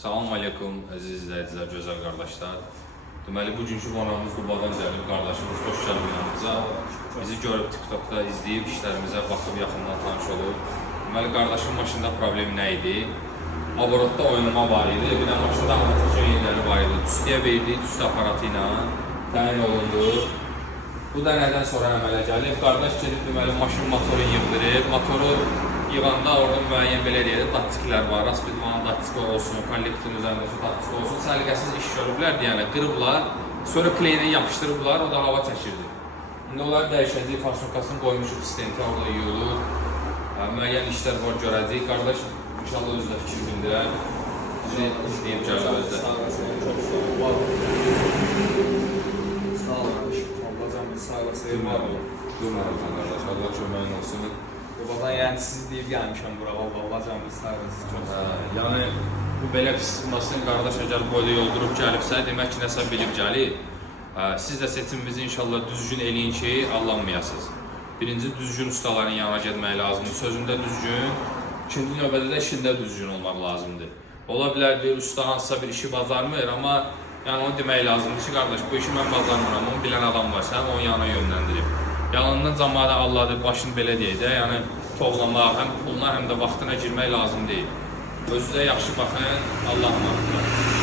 Salam aleykum əziz izləyicilər, gözəl qardaşlar. Deməli, bugünkü qonağımız Qubadan Cəlil qardaşımız, xoş gəldin yanımıza. Bizi görüb TikTokda izləyib, işlərimizə baxıb, yaxından tanış olub. Deməli, qardaşın maşında problem nə idi? Aborotda oynama var idi, bir də maşında anlatacaq yerləri var idi. Tüstüyə verdiyi tüstü aparatı ilə təyin olundu. Bu da nədən sonra əmələ gəlib? Qardaş gedib, deməli, maşın motoru yığdırıb. Motoru yığanda orada müəyyən belə deyək, datçiklər var. Raspidmanın datçiki olsun, kollektin üzərindəki datçiki olsun. Səliqəsiz iş görüblər, yəni qırıblar. Sonra kleyinə yapışdırıblar, o da hava çəkirdi. İndi onlar dəyişəcək, farsokasını qoymuşuq, stenti orada yığılır. Müəyyən işlər var, görəcək. Qardaş inşallah özü də fikir bildirər. Bizi izləyib gəlir özü də. Sağ ol qardaşım. Ablacam bir sağ olasın. Var olun. Durmadan qardaş, Allah köməyin olsun. Babadan yəni siz deyib gəlmişəm bura. Ablacam bir sağ olasın. Yəni bu belə pis çıxmasın, qardaş əgər boyda yoldurub gəlibsə, demək ki, nəsə bilib gəlib. Siz də seçimimizi inşallah düzgün eləyin ki, allanmayasınız. Birinci, düzgün ustaların yanına getmək lazımdır, sözündə düzgün. İkinci növbədə də işində düzgün olmaq lazımdır. Ola bilər bir usta hansısa bir işi bacarmır, amma yəni onu demək lazımdır ki, qardaş bu işi mən bacarmıram, onu bilən adam varsa onun yanına yönləndirib. Yalandan cəmaata Allah'dır, başını belə deyək də, yəni tovlamaq, həm puluna, həm də vaxtına girmək lazım deyil. Özünüzə yaxşı baxın, Allah'a emanet olun.